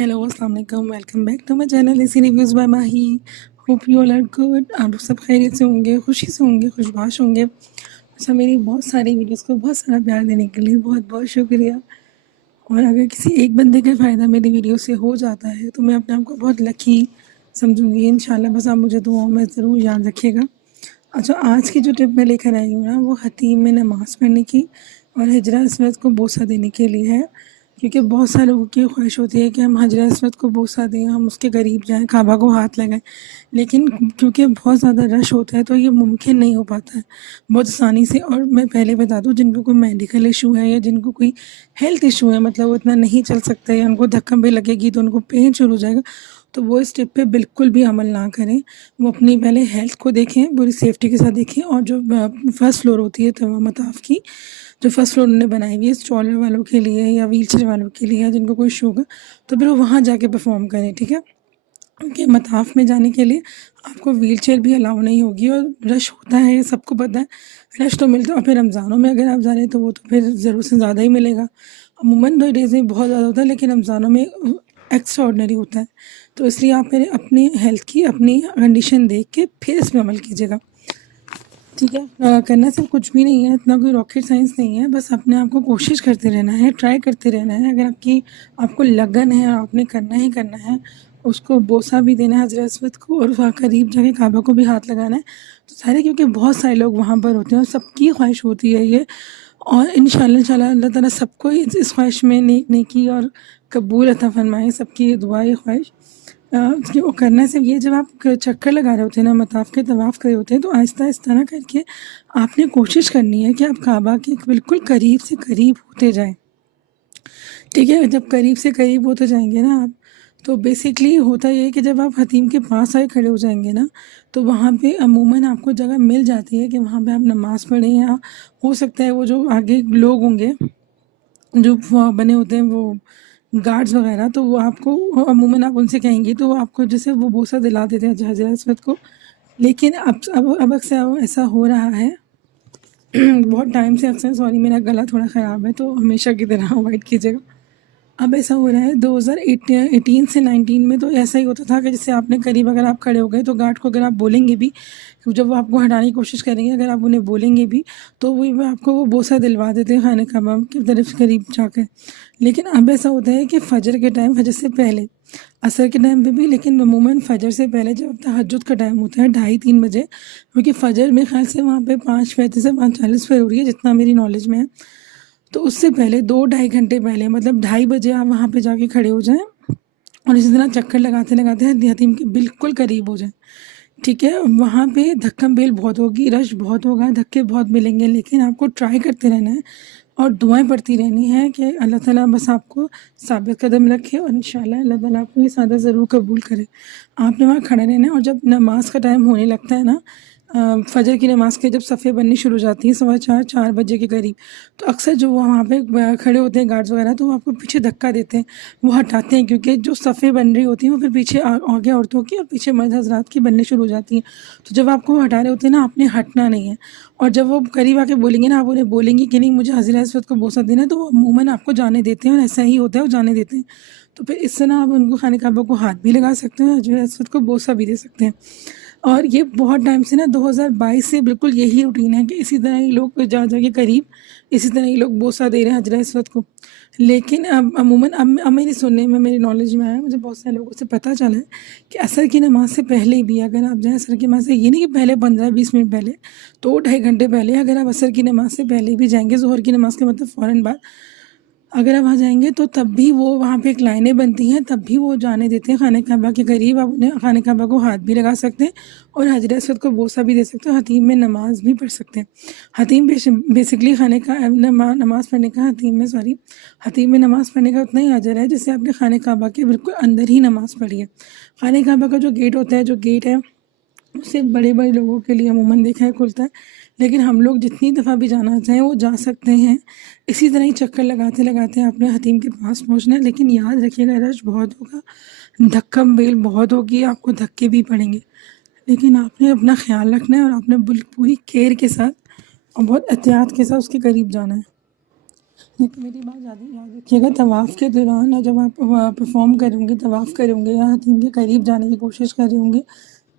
Hello अस्सलाम वालेकुम, welcome back to my channel easy reviews by Mahi. Hope you all are good. आप लोग सब खैरियत से होंगे, खुशी से होंगे, खुशबाश होंगे। अच्छा, मेरी बहुत सारी वीडियोस को बहुत सारा प्यार देने के लिए बहुत बहुत शुक्रिया। और अगर किसी एक बंदे का फ़ायदा मेरी वीडियो से हो जाता है तो मैं अपने आप को बहुत लकी समझूंगी इंशाल्लाह। बस आप मुझे दुआओं में ज़रूर याद रखिएगा। अच्छा, आज की जो टिप मैं लेकर आई हूँ ना, वो हतीम में नमाज़ पढ़ने की और हिजरा अस्वद को बोसा देने के लिए है। क्योंकि बहुत सारे लोगों की ख्वाहिश होती है कि हम हजर अस्वद को बोसा दें, हम उसके करीब जाएं, काबा को हाथ लगाएं। लेकिन क्योंकि बहुत ज़्यादा रश होता है तो ये मुमकिन नहीं हो पाता है बहुत आसानी से। और मैं पहले बता दूं, जिनको कोई मेडिकल इशू है या जिनको कोई हेल्थ इशू है, मतलब वो इतना नहीं चल सकते या उनको धक्का भी लगेगी तो उनको पेन शुरू हो जाएगा, तो वो इस टिप पे बिल्कुल भी अमल ना करें। वो अपनी पहले हेल्थ को देखें, पूरी सेफ्टी के साथ देखें। और जो फर्स्ट फ्लोर होती है तवा मताफ़ की, जो फर्स्ट फ्लोर उन्होंने बनाई हुई है स्ट्रॉलर वालों के लिए या व्हील चेयर वालों के लिए या जिनको कोई इशू होगा, तो फिर वो वहाँ जाके परफॉर्म करें, ठीक है। क्योंकि मताफ़ में जाने के लिए आपको व्हील चेयर भी अलाउ नहीं होगी और रश होता है, ये सबको पता है। रश तो मिलता है, और फिर रमज़ानों में अगर आप जा रहे हैं तो वो तो फिर ज़रूर से ज़्यादा ही मिलेगा। अमूमन 2 डेज़ में बहुत ज़्यादा होता है, लेकिन रमज़ानों में एक्स्ट्रा ऑर्डिनरी होता है। तो इसलिए आप पहले अपनी हेल्थ की अपनी कंडीशन देख के फिर इस पे अमल कीजिएगा, ठीक है। करना सिर्फ कुछ भी नहीं है, इतना कोई रॉकेट साइंस नहीं है। बस अपने आप को कोशिश करते रहना है, ट्राई करते रहना है। अगर आपको लगन है और आपने करना ही करना है, उसको बोसा भी देना है हज़रत अस्वद को और वहाँ करीब जाके काबा को भी हाथ लगाना है, तो सारे, क्योंकि बहुत सारे लोग वहाँ पर होते हैं और सबकी ख्वाहिश होती है ये। और इंशाल्लाह अल्लाह ताला सबको इस ख्वाहिश में नेकी और कबूल अता फरमाए, सबकी ये दुआ, ये ख्वाहिश। कि वो करना सिर्फ ये, जब आप चक्कर लगा रहे होते हैं ना, मताफ़ के तवाफ़ कर रहे होते हैं, तो आहिस्ता आहिस्ता ना करके आपने कोशिश करनी है कि आप काबा के बिल्कुल करीब से करीब होते जाएं, ठीक है। जब करीब से करीब होते जाएंगे ना आप, तो बेसिकली होता ये है कि जब आप हतीम के पास आए खड़े हो जाएंगे ना, तो वहाँ पे अमूमन आपको जगह मिल जाती है कि वहाँ पे आप नमाज़ पढ़ें। या हो सकता है वो जो आगे लोग होंगे जो बने होते हैं, वो गार्ड्स वगैरह, तो वो आपको अमूमन आप उनसे कहेंगी तो वो आपको जैसे वो बोसा दिला देते हैं हज़रत अस्वद को। लेकिन अब अक्सर ऐसा हो रहा है बहुत टाइम से अक्सर, सॉरी मेरा गला थोड़ा ख़राब है तो हमेशा की तरह अवॉइड कीजिएगा। अब ऐसा हो रहा है 2018 से 19 में तो ऐसा ही होता था कि जैसे आपने करीब अगर आप खड़े हो गए तो गार्ड को अगर आप बोलेंगे भी, जब वो आपको हटाने की कोशिश करेंगे, अगर आप उन्हें बोलेंगे भी तो वो आपको वो बोसा दिलवा देते हैं खाने कबाब की तरफ करीब जाकर। लेकिन अब ऐसा होता है कि फ़जर के टाइम, फ़जर से पहले, असर के टाइम पे भी, लेकिन अमूमन फ़जर से पहले जब तहज्जुद का टाइम होता है 2:30-3 बजे, क्योंकि फ़जर में ख्याल से वहाँ पे 5:35 से 5:40 पर हो रही है जितना मेरी नॉलेज में है। तो उससे पहले 2 ढाई घंटे पहले, मतलब 2:30 बजे आप वहाँ पे जाके खड़े हो जाएं और इसी तरह चक्कर लगाते लगाते हतीम के बिल्कुल करीब हो जाएं, ठीक है। वहाँ पे धक्कम बेल बहुत होगी, रश बहुत होगा, धक्के बहुत मिलेंगे, लेकिन आपको ट्राई करते रहना है और दुआएं पढ़ती रहनी है कि अल्लाह ताला बस आपको साबित कदम रखे और इंशाल्लाह अल्लाह ताला आपको ये सादा ज़रूर कबूल करे। आपने वहाँ खड़े रहना है और जब नमाज का टाइम होने लगता है ना, फ़जर की नमाज़ के जब सफ़े बननी शुरू हो जाती हैं 4:15-4 बजे के करीब, तो अक्सर जो वहाँ पे खड़े होते हैं गार्ड्स वगैरह, तो वो आपको पीछे धक्का देते हैं, वो हटाते हैं, क्योंकि जो सफ़े बन रही होती हैं वो फिर पीछे आगे औरतों की और पीछे मर्द हज़रात की बननी शुरू हो जाती हैं। तो जब आपको वो हटा रहे होते हैं ना, आपने हटना नहीं है। और जब वो करीब आके बोलेंगे ना, आप उन्हें बोलेंगी कि नहीं मुझे हज़रत अस्वद को बोसा देना है, तो वो अमूमन आपको जाने देते हैं और ऐसा ही होता है, वो जाने देते हैं। तो फिर इससे ना आप उनको खाने काबा को हाथ भी लगा सकते हैं, हज़रत अस्वद को बोसा भी दे सकते हैं। और ये बहुत टाइम से ना 2022 से बिल्कुल यही रूटीन है कि इसी तरह ही लोग जा के करीब इसी तरह ही लोग बोसा दे रहे हैं हज़रत अस्वद को। लेकिन अब अमूमन अब मेरी सुनने में, मेरी नॉलेज में आया, मुझे बहुत सारे लोगों से पता चला है कि असर की नमाज़ से पहले भी अगर आप जाएँ, असर की नमाज़ से ये नहीं कि पहले 15-20 मिनट पहले, 2 ढाई घंटे पहले अगर आप असर की नमाज़ से पहले भी जाएंगे, ज़ोहर की नमाज़ के मतलब फ़ौरन बाद अगर आप वहाँ जाएंगे, तो तब भी वो वहाँ पे एक लाइनें बनती हैं, तब भी वो जाने देते हैं खाने काबा के करीब। आप उन्हें खाने काबा को हाथ भी लगा सकते हैं और हज़रत अस्वद को बोसा भी दे सकते हैं, हतीम में नमाज भी पढ़ सकते हैं। हतीम बेसिकली खाने का नमाज़ पढ़ने का, हतीम में नमाज़ पढ़ने का उतना ही अजर है जैसे आपने खाने काबा के बिल्कुल अंदर ही नमाज़ पढ़ी है। खाने काबा का जो गेट होता है, जो गेट है, सिर्फ बड़े बड़े लोगों के लिए अमूमन देखा है खुलता है, लेकिन हम लोग जितनी दफ़ा भी जाना चाहें वो जा सकते हैं। इसी तरह ही चक्कर लगाते लगाते आपने हतीम के पास पहुंचना है, लेकिन याद रखिएगा रश बहुत होगा, धक्कम बेल बहुत होगी, आपको धक्के भी पड़ेंगे, लेकिन आपने अपना ख्याल रखना है और आपने पूरी केयर के साथ और बहुत एहतियात के साथ उसके करीब जाना है। لیکن میری بات یاد رکھیے گا، طواف کے دوران جب آپ پرفارم کریں گے، طواف کریں گے یا حتیم کے قریب جانے کی کوشش کر رہے ہوں گے،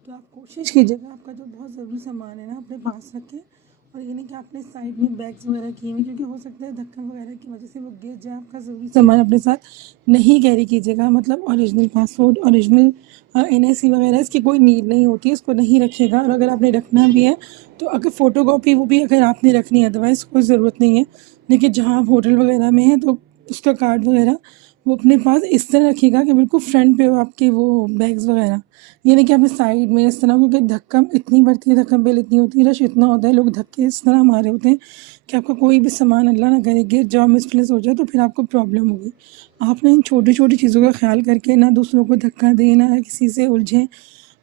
تو آپ کوشش کیجیے گا آپ کا جو بہت ضروری سامان ہے نا اپنے پاس رکھیں، اور یہ نہیں کہ آپ نے سائڈ میں بیگس وغیرہ کیے ہوئے، کیونکہ ہو سکتا ہے دھکا وغیرہ کی وجہ سے وہ گر جائے۔ آپ کا ضروری سامان اپنے ساتھ نہیں کیری کیجیے گا، مطلب اوریجنل پاسپورٹ، اوریجنل NIC وغیرہ، اس کی کوئی نیڈ نہیں ہوتی ہے، اس کو نہیں رکھیے گا۔ اور اگر آپ نے رکھنا بھی ہے تو اگر فوٹو کاپی وہ بھی اگر آپ نے رکھنی ہے، ادروائز کوئی ضرورت نہیں ہے۔ لیکن جہاں آپ ہوٹل وغیرہ میں ہیں تو اس کا کارڈ وغیرہ وہ اپنے پاس اس طرح رکھیے گا کہ بالکل فرنٹ پہ ہو آپ کے وہ بیگز وغیرہ، یہ نہیں کہ آپ نے سائڈ میں اس طرح، کیونکہ دھکم اتنی بڑھتی ہے، دھکم بیل اتنی ہوتی ہے، رش اتنا ہوتا ہے، لوگ دھکے اس طرح مارے ہوتے ہیں کہ آپ کا کوئی بھی سامان اللہ نہ کرے گر جاؤ، مس پلیس ہو جائے تو پھر آپ کو پرابلم ہوگی۔ آپ نے ان چھوٹی چھوٹی چیزوں کا خیال کر کے نہ دوسروں کو دھکا دیں، نہ کسی سے الجھیں،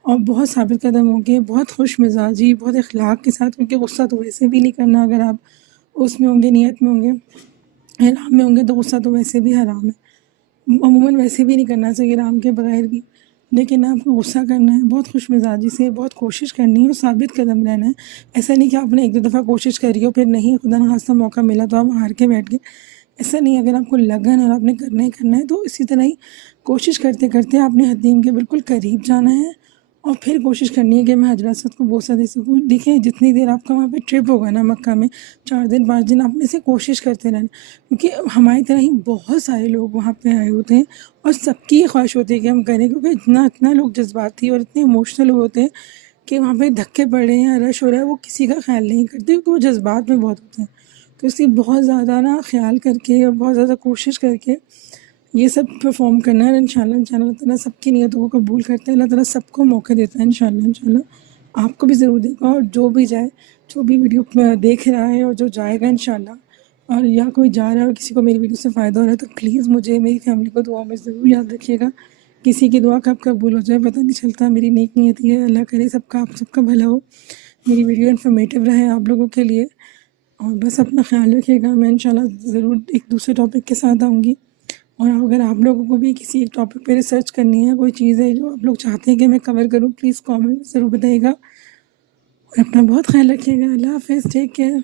اور بہت ثابت قدم ہوں گے، بہت خوش مزاجی، بہت اخلاق کے ساتھ، کیونکہ غصہ تو ویسے بھی نہیں کرنا اگر آپ اس میں ہوں گے، نیت میں ہوں گے، احرام میں ہوں گے، تو غصہ تو ویسے بھی حرام ہے، عموماً ویسے بھی نہیں کرنا چاہیے رام کے بغیر بھی۔ لیکن آپ کو غصہ کرنا ہے، بہت خوش مزاجی سے، بہت کوشش کرنی ہے اور ثابت قدم رہنا ہے۔ ایسا نہیں کہ آپ نے ایک دو دفعہ کوشش کری ہو، پھر نہیں، خدا نخواستہ موقع ملا تو آپ ہار کے بیٹھ گئے، ایسا نہیں۔ اگر آپ کو لگن اور آپ نے کرنا ہی کرنا ہے تو اسی طرح ہی کوشش کرتے کرتے آپ نے حتیم کے بالکل قریب جانا ہے، اور پھر کوشش کرنی ہے کہ میں حجر اسود کو بوسہ دے سکوں۔ دیکھیں جتنی دیر آپ کا وہاں پہ ٹرپ ہوگا نا مکہ میں، 4 دن 5 دن، آپ میں سے کوشش کرتے رہنا، کیونکہ ہماری طرح ہی بہت سارے لوگ وہاں پہ آئے ہوتے ہیں، اور سب کی یہ خواہش ہوتی ہے کہ ہم کریں، کیونکہ اتنا لوگ جذباتی اور اتنے ایموشنل ہوتے ہیں کہ وہاں پہ دھکے پڑ رہے ہیں، رش ہو رہا ہے، وہ کسی کا خیال نہیں کرتے، کیونکہ وہ جذبات میں بہت ہوتے ہیں۔ تو اس کی بہت زیادہ نا خیال کر کے اور بہت زیادہ کوشش کر کے یہ سب پرفارم کرنا ہے، انشاءاللہ اللہ تعالیٰ سب کی نیتوں کو قبول کرتے ہیں، اللہ تعالیٰ سب کو موقع دیتا ہے، انشاءاللہ آپ کو بھی ضرور دے گا، اور جو بھی جائے، جو بھی ویڈیو دیکھ رہا ہے اور جو جائے گا انشاءاللہ، اور یا کوئی جا رہا ہے اور کسی کو میری ویڈیو سے فائدہ ہو رہا ہے، تو پلیز مجھے، میری فیملی کو دعا میں ضرور یاد رکھیے گا۔ کسی کی دعا کب قبول ہو جائے پتہ نہیں چلتا، میری نیک نیت ہے، اللہ کرے سب کا، آپ سب کا بھلا ہو، میری ویڈیو انفارمیٹیو رہے آپ لوگوں کے لیے، اور بس اپنا خیال رکھیے گا۔ میں انشاءاللہ ضرور ایک دوسرے ٹاپک کے ساتھ آؤں گی، اور اگر آپ لوگوں کو بھی کسی ایک ٹاپک پہ ریسرچ کرنی ہے، کوئی چیز ہے جو آپ لوگ چاہتے ہیں کہ میں کور کروں، پلیز کامنٹ ضرور بتائیے گا، اور اپنا بہت خیال رکھیے گا۔ اللہ حافظ، ٹیک کیئر۔